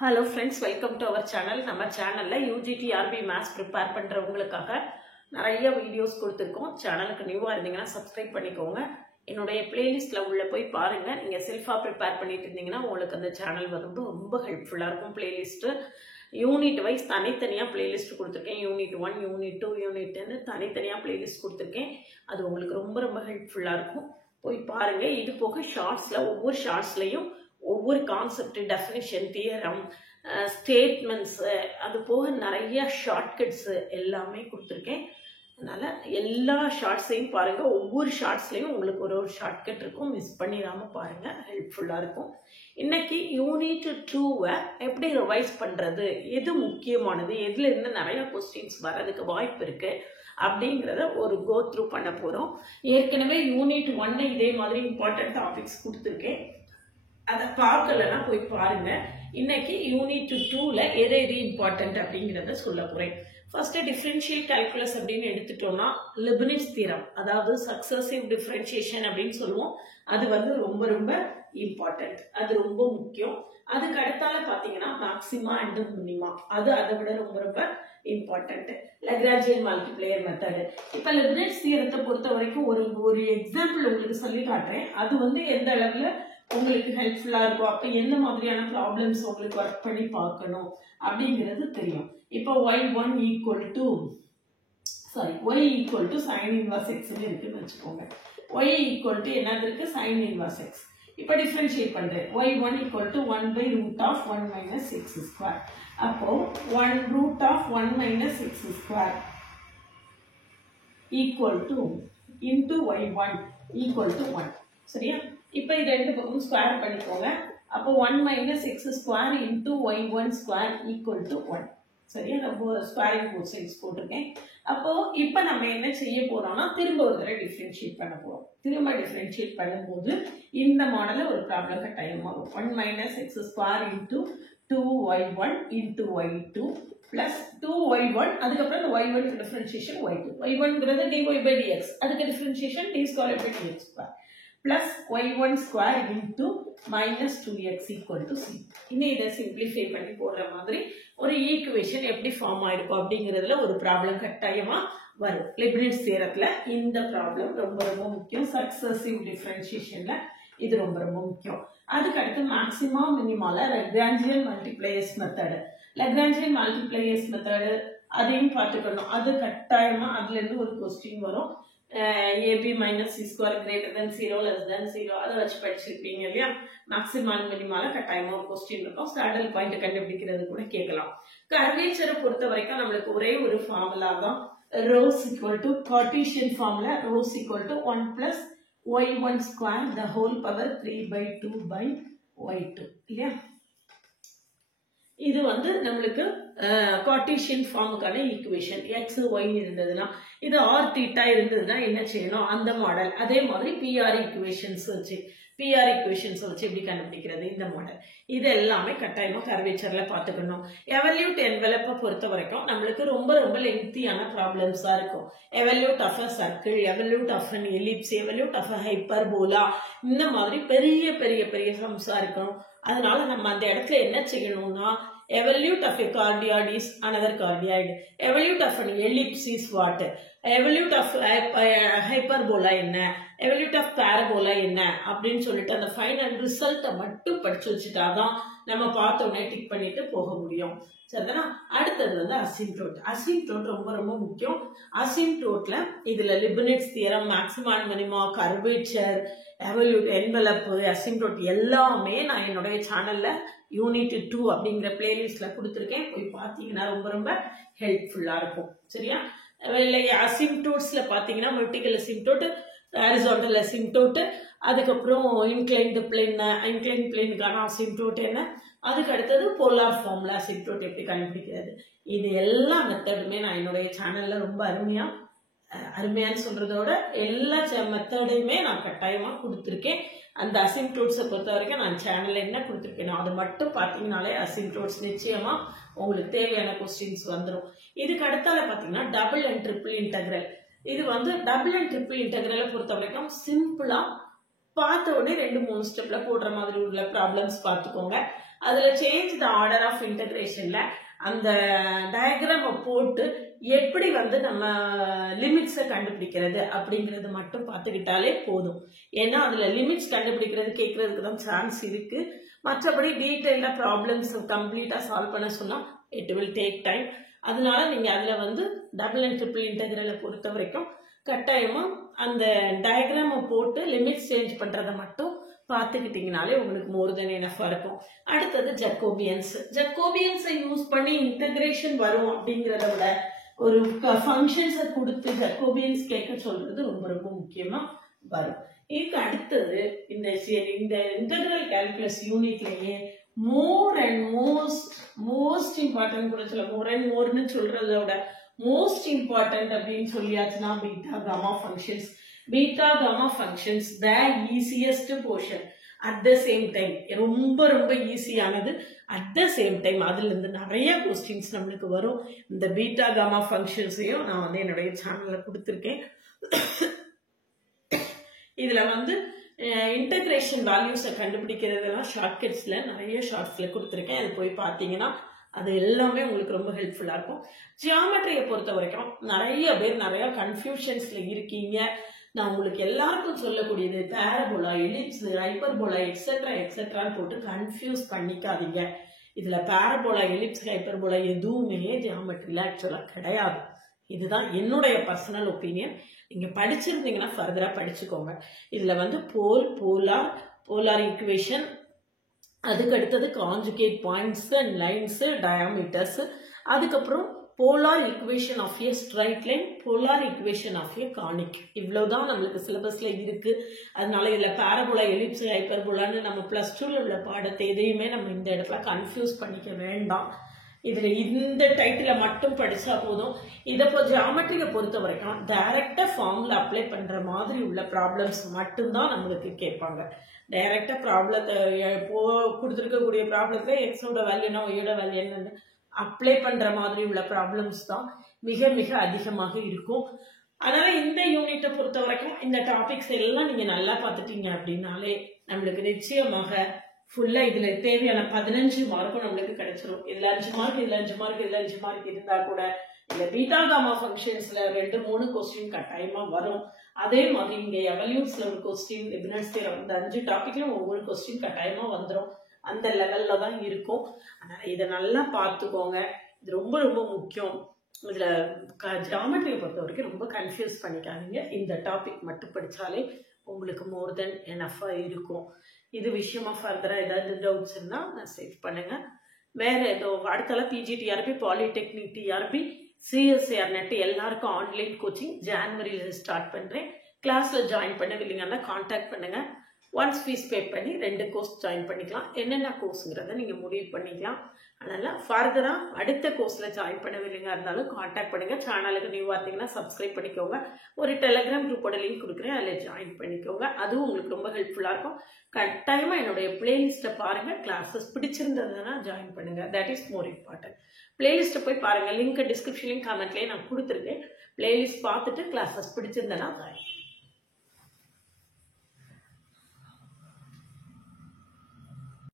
Hello friends, welcome to our channel. நம்ம சேனல்ல UGT RB Maths prepare பண்றவங்களுக்காக நிறைய videos கொடுத்திருக்கோம். சேனலுக்கு நியூவா இருந்தீங்கன்னா சப்ஸ்கிரைப் பண்ணிக்கோங்க. என்னுடைய பிளேலிஸ்ட்ல உள்ள போய் பாருங்க. நீங்க செல்ஃபா ப்ரிப்பேர் பண்ணிட்டு இருந்தீங்கன்னா உங்களுக்கு அந்த சேனல் வந்து ரொம்ப ஹெல்ப்ஃபுல்லா இருக்கும். பிளேலிஸ்ட் யூனிட் வைஸ் தனித்தனியா பிளேலிஸ்ட் கொடுத்திருக்கேன். யூனிட் 1, யூனிட் 2, யூனிட் 10 தனித்தனியா பிளேலிஸ்ட் கொடுத்திருக்கேன். அது உங்களுக்கு ரொம்ப ஹெல்ப்ஃபுல்லா இருக்கும். போய் பாருங்க. இது போக ஷார்ட்ஸ்ல ஒவ்வொரு ஷார்ட்ஸ்லயும் ஒவ்வொரு கான்செப்ட், டெஃபினிஷன், தியரம், ஸ்டேட்மெண்ட்ஸ், அது போக நிறைய ஷார்ட்கட்ஸ் எல்லாமே கொடுத்துருக்கேன். அதனால எல்லா ஷார்ட்ஸையும் பாருங்க. ஒவ்வொரு ஷார்ட்ஸ்லையும் உங்களுக்கு ஒரு ஷார்ட்கட் இருக்கும். மிஸ் பண்ணிடாம பாருங்க, ஹெல்ப்ஃபுல்லா இருக்கும். இன்னைக்கு யூனிட் 2 எப்படி ரிவைஸ் பண்றது, எது முக்கியமானது, எதுல இருந்து நிறைய கொஸ்டின்ஸ் வர்றதுக்கு வாய்ப்பு இருக்கு அப்படிங்கிறத ஒரு கோ த்ரூ பண்ண போறோம். ஏற்கனவே யூனிட் 1 இதே மாதிரி இம்பார்ட்டன்ட் டாபிக்ஸ் கொடுத்துருக்கேன். அதை பார்க்கலன்னா போய் பாருங்க. இன்னைக்கு யூனிட் 2ல எது இம்பார்ட்டன்ட் அப்படிங்கிறத சொல்ல போறேன். ஃபர்ஸ்ட் டிஃபரன்ஷியல் கால்குலஸ் அப்படின்னு எடுத்துட்டோம்னா லெபினிட்ஸ் தியரம், அதாவது சக்சசிவ் டிஃபரன்ஷியேஷன் அப்படின்னு சொல்லுவோம். அது வந்து ரொம்ப இம்பார்ட்டன்ட், அது ரொம்ப முக்கியம். அதுக்கு அடுத்தால பாத்தீங்கன்னா மேக்சிமா அண்ட் மினிமா, அது அதை விட ரொம்ப இம்பார்ட்டன்ட். Lagrangian multiplier method. இப்ப லெபினிட்ஸ் தியரத்தை பொறுத்த வரைக்கும் ஒரு எக்ஸாம்பிள் உங்களுக்கு சொல்லி காட்டுறேன். அது வந்து எந்த அளவுல உங்களுக்கு ஹெல்ப்ஃபுல்லா இருக்கும், அப்ப எந்த மாதிரியான ப்ராப்ளம்ஸ் உங்களுக்கு ஒர்க் பண்ணி பார்க்கணும் அப்படிங்கிறது தெரியும். இப்போ y1 equal to y equal to sin inverse x இருக்குன்னு வச்சுக்கோங்க. y ஈக்குவல் டு என்னது இருக்கு, sin inverse x. இப்போ டிஃபரன்ஷியேட் பண்றேன். y1 equal to 1 by root of 1 minus x square. அப்போ 1 root of 1 minus x square equal to into y1 equal to 1. சரியா? இப்போ இது ரெண்டு பக்கமும் ஸ்கொயர் பண்ணிக்கோங்க. அப்போ 1 minus x square into y1 square equal to 1. சரியா? நம்ம ஸ்கொயரிங் போத் சைட்ஸ் போட்டிருக்கேன். அப்போ இப்போ நம்ம என்ன செய்ய போறோம்னா திரும்ப ஒரு தடவை டிஃபரன்ஷியேட் பண்ண போறோம். திரும்ப டிஃபரன்ஷியேட் பண்ணும்போது இந்த மாடல ஒரு ப்ராப்ளம் டைம் ஆகும். 1 minus x square into 2y1 into y2 plus 2y1, அதுக்கப்புறம் இந்த y1 differentiation y2. y1ங்கிறது dy by dx, அதுக்கு differentiation d square by dx square plus y1 square into minus 2x equal to c. இன்னும் இதை simplify பண்ணி போடுற மாதிரி ஒரு equation எப்படி ஃபார்ம் ஆயிருக்கும் அப்படிங்கிறதுல ஒரு ப்ராப்ளம் கட்டாயமா வரும். லெபினிட்ஸ் தியரத்துல இந்த ப்ராப்ளம் ரொம்ப முக்கியம். சக்சசிவ் டிஃபரன்ஷியேஷன்ல இது ரொம்ப முக்கியம். அதுக்கு அடுத்து மேக்சிமா மினிமால Lagrangian multipliers method. Lagrangian multipliers method அதையும் பார்த்துக்கணும். அது கட்டாயமா அதுல இருந்து ஒரு கொஸ்டின் வரும். ab minus c square greater than 0 less than 0, அதை வச்சு படிச்சிருப்பீங்க இல்லையா? மேக்ஸிமம் மினிமால கட்டாயமா ஒரு கொஸ்டின் இருக்கும். சேடல் பாயிண்ட் கண்டுபிடிக்கிறது கூட கேட்கலாம். கர்வேச்சரை பொறுத்த வரைக்கும் நம்மளுக்கு ஒரே ஒரு ஃபார்முலா தான். Rose equal to Cartesian formula, rose equal to 1 plus y1 square the whole power 3 by 2 by y2 இல்லையா? இது வந்து நம்மளுக்கு கார்ட்டீசியன் ஃபார்முக்கான ஈக்குவேஷன். எக்ஸ் ஒய் இருந்ததுன்னா, இது ஆர் தீட்டா இருந்ததுன்னா என்ன செய்யணும், அந்த மாடல். அதே மாதிரி பிஆர் ஈக்குவேஷன்ஸ் வச்சு எப்படி கண்டுபிடிக்கிறது, இந்த மாடல். இது எல்லாமே கட்டாயமா கர்வேச்சர்ல பாத்துக்கணும். எவல்யூட் என்வெலப்பை பொறுத்த வரைக்கும் நம்மளுக்கு ரொம்ப லெங்தியான ப்ராப்ளம்ஸா இருக்கும். Evolute of a circle, evolute of an ellipse, evolute of a hyperbola, இந்த மாதிரி பெரிய சம்ஸா இருக்கும். அதனால நம்ம அந்த இடத்துல என்ன செய்யணும்னா, evolute of a cardioid is another cardioid, evolute of an ellipse is what, evolute of hyperbola என்ன, evolute of parabola என்ன அப்படின்னு சொல்லிட்டு அந்த ஃபைனல் ரிசல்ட்டை மட்டும் படிச்சு வச்சுட்டாதான் நம்ம பார்த்தோன்னே டிக் பண்ணிட்டு போக முடியும். சரிதானா? அடுத்தது வந்து அசிம்ப்டோட். அசிம்ப்டோட் ரொம்ப முக்கியம். அசிம்ப்டோட்ல இதுல Leibniz theorem, maxima and minima, curvature, evolute, envelope, asymptote எல்லாமே நான் என்னுடைய சேனல்ல யூனிட் 2 அப்படிங்கிற பிளேலிஸ்ட்ல கொடுத்துருக்கேன். போய் பார்த்தீங்கன்னா ரொம்ப ஹெல்ப்ஃபுல்லா இருக்கும். சரியா? அசிம்ப்டோட்ஸ்ல பாத்தீங்கன்னா வெர்டிகல் அசிம்ப்டோட், ஹாரிசான்டல் அசிம்ப்டோட், அதுக்கப்புறம் இன்க்ளைன்டு பிளேனுக்கான அசிம்ப்டோட் என்ன, அதுக்கு அடுத்தது போலார் ஃபார்ம்ல அசிம்ப்டோட் எப்படி கண்டுபிடிக்கிறது, இது எல்லா மெத்தடுமே நான் என்னுடைய சேனல்ல ரொம்ப அருமையான்னு சொல்றதோட எல்லா மெத்தடையுமே நான் கட்டாயமா கொடுத்துருக்கேன். அந்த அசிம்ப்டோட்ஸை பொறுத்த வரைக்கும் நான் சேனல்ல என்ன கொடுத்துருக்கேனோ அது மட்டும் பார்த்தீங்கன்னாலே அசிம்ப்டோட்ஸ் நிச்சயமா உங்களுக்கு தேவையான கொஸ்டின்ஸ் வந்துடும். இதுக்கு அடுத்தால பார்த்தீங்கன்னா டபுள் அண்ட் ட்ரிபிள் இன்டெக்ரல். இது வந்து டபுள் அண்ட் ட்ரிபிள் இன்டெக்ரலை பொறுத்த வரைக்கும் சிம்பிளா பார்த்த உடனே 2-3 ஸ்டெப்ல போடுற மாதிரி உள்ள ப்ராப்ளம்ஸ் பார்த்துக்கோங்க. அதுல சேஞ்ச் த ஆர்டர் ஆஃப் இன்டகிரேஷன்ல அந்த டயக்ராமை போட்டு எப்படி நம்ம லிமிட்ஸை கண்டுபிடிக்கிறது அப்படிங்கிறது மட்டும் பார்த்துக்கிட்டாலே போதும். ஏன்னா அதுல லிமிட்ஸ் கண்டுபிடிக்கிறது கேட்கறதுக்கு தான் சான்ஸ் இருக்கு. மற்றபடி டீட்டெயிலாக ப்ராப்ளம்ஸ் கம்ப்ளீட்டாக சால்வ் பண்ண சொன்னால் இட் வில் டேக் டைம். அதனால நீங்கள் அதில் டபுள் அண்ட் ட்ரிபிள் இன்டெகிரலை பொறுத்த வரைக்கும் கட்டாயமாக அந்த டயக்ராமை போட்டு லிமிட்ஸ் சேஞ்ச் பண்ணுறதை மட்டும் பார்த்துக்கிட்டிங்கனாலே உங்களுக்கு மோர் தென் எனஃபாக இருக்கும். அடுத்தது ஜக்கோபியன்ஸ். ஜக்கோபியன்ஸை யூஸ் பண்ணி இன்டகிரேஷன் வரும் அப்படிங்கிறத விட ஒரு ஃபங்க்ஷன்ஸை கொடுத்து ஜக்கோபியன்ஸ் கேட்க சொல்றது ரொம்ப ரொம்ப முக்கியமாக வரும். இதுக்கு அடுத்தது இந்த இன்டெகிரல் கால்குலஸ் யூனிட்லயே மோர் அண்ட் மோஸ்ட் இம்பார்ட்டன்ட் கூட சொல்ல, மோர் அண்ட் மோர்னு சொல்றத விட மோஸ்ட் இம்பார்ட்டன்ட் அப்படின்னு சொல்லியாச்சுன்னா beta gamma functions. Beta gamma functions the easiest portion. At the same time ரொம்ப ரொம்ப ஈஸியானது. அட் த சேம் டைம் அதுல இருந்து நிறைய கொஸ்டின்ஸ் நம்மளுக்கு வரும். இந்த பீட்டா காமா ஃபங்க்ஷன்ஸையும் நான் என்னுடைய சேனல்ல கொடுத்துருக்கேன். இதுல இன்டகிரேஷன் வேல்யூஸை கண்டுபிடிக்கிறதுலாம் ஷார்ட்கட்ஸ்ல நிறைய ஷார்ட்ஸ்ல கொடுத்துருக்கேன். அது போய் பார்த்தீங்கன்னா அது எல்லாமே உங்களுக்கு ரொம்ப ஹெல்ப்ஃபுல்லா இருக்கும். ஜியாமெட்ரியை பொறுத்த வரைக்கும் நிறைய பேர் நிறைய கன்ஃபியூஷன்ஸ்ல இருக்கீங்க. நான் உங்களுக்கு எல்லாருக்கும் சொல்லக்கூடியது பேரபோலா, எலிப்ஸ், ஹைப்பர்போலா எக்ஸெட்ரா எக்ஸெட்ரான்னு போட்டு கன்ஃபியூஸ் பண்ணிக்காதீங்க. இதுல பேரபோலா, எலிப்ஸ், ஹைப்பர்போலா எதுவுமே ஜியாமெட்ரியில ஆக்சுவலா கிடையாது. இதுதான் என்னுடைய பர்சனல் ஒப்பீனியன். நீங்க படிச்சிருந்தீங்கன்னா ஃபர்தரா படிச்சுக்கோங்க. இதுல போலார் ஈக்குவேஷன், அதுக்கு அடுத்தது conjugate points and lines, diameters, அதுக்கப்புறம் polar equation of a straight line, polar equation of a conic. இவ்வளவுதான் நம்மளுக்கு சிலபஸ்ல இருக்கு. அதனால இதுல பேரபோலா, எலிப்ஸ், ஹைப்பர்போலான்னு நம்ம +2ல உள்ள பாடத்தை எதையுமே நம்ம இந்த இடத்துல கன்ஃபியூஸ் பண்ணிக்க வேண்டாம். இதுல இந்த டைட்டில மட்டும் படிச்சா போதும். இதை ஜியாமெட்ரியை பொறுத்த வரைக்கும் டைரக்டா ஃபார்முலா அப்ளை பண்ற மாதிரி உள்ள ப்ராப்ளம்ஸ் மட்டும்தான் நம்மளுக்கு கேட்பாங்க. டைரக்டா ப்ராப்ளத்தை கொடுத்துருக்கக்கூடிய ப்ராப்ளத்துல எக்ஸோட வேல்யூனா ஒய்யோட வேல்யூ என்னன்னு அப்ளை பண்ற மாதிரி உள்ள ப்ராப்ளம்ஸ் தான் மிக மிக அதிகமாக இருக்கும். அதனால இந்த யூனிட்டை பொறுத்த வரைக்கும் இந்த டாபிக்ஸ் எல்லாம் நீங்க நல்லா பார்த்துட்டீங்க அப்படின்னாலே நம்மளுக்கு நிச்சயமாக ஃபுல்லா இதுல தேவையான 15 மார்க்கும் நம்மளுக்கு கிடைச்சிடும். இதுல 5 மார்க், இதுல 5 மார்க், இதுல 5 மார்க் இருந்தா கூட இந்த பீட்டா காமா ஃபங்க்ஷன்ஸ்ல 2-3 கொஸ்டின் கட்டாயமா வரும். அதே மாதிரி இங்க எவல்யூட்ஸ்ல ஒரு கொஸ்டின், லெபினிட்ஸ் தியரம், இந்த 5 டாபிக்லயும் ஒவ்வொரு கொஸ்டின் கட்டாயமா வந்துடும். அந்த லெவல்ல தான் இருக்கும். அதனால இதை நல்லா பார்த்துக்கோங்க. இது ரொம்ப ரொம்ப முக்கியம். இதுல ஜியாமெட்ரியை பொறுத்த வரைக்கும் ரொம்ப கன்ஃபியூஸ் பண்ணிக்காதீங்க. இந்த டாபிக் மட்டும் படிச்சாலே உங்களுக்கு மோர் தென் எனஃபா இருக்கும். இது விஷயமா ஃபர்தரா ஏதாவது டவுட்ஸ் இருந்தா மெசேஜ் பண்ணுங்க. வேற ஏதோ அடுத்தால PG TRB, polytechnic TRB, CSIR NET எல்லாருக்கும் ஆன்லைன் கோச்சிங் ஜான்வரியில ஸ்டார்ட் பண்றேன். கிளாஸ்ல ஜாயின் பண்ணவில்லைங்கன்னா கான்டாக்ட் பண்ணுங்க. ஒன்ஸ் ஃபீஸ் பே பண்ணி 2 கோர்ஸ் ஜாயின் பண்ணிக்கலாம். என்னென்ன கோர்ஸுங்கிறத நீங்க முடிவு பண்ணிக்கலாம். அதனால ஃபர்தரா அடுத்த கோர்ஸ்ல ஜாயின் பண்ணவில்லைங்க இருந்தாலும் கான்டாக்ட் பண்ணுங்க. சேனலுக்கு நியூவா இருந்தீங்கன்னா சப்ஸ்கிரைப் பண்ணிக்கோங்க. ஒரு டெலிகிராம் குரூப்போட லிங்க் கொடுக்குறேன், அதில் ஜாயின் பண்ணிக்கோங்க. அதுவும் உங்களுக்கு ரொம்ப ஹெல்ப்ஃபுல்லா இருக்கும். கட்டாயமா என்னுடைய பிளேலிஸ்ட்டை பாருங்க. கிளாஸஸ் பிடிச்சிருந்ததுன்னா ஜாயின் பண்ணுங்க. That is more important. பிளேலிஸ்ட்டை போய் பாருங்க. லிங்க் டிஸ்கிரிப்ஷன்லையும் கமெண்ட்லேயே நான் கொடுத்துருக்கேன். பிளேலிஸ்ட் பார்த்துட்டு கிளாஸஸ் பிடிச்சிருந்தேன்னா ஜாயின்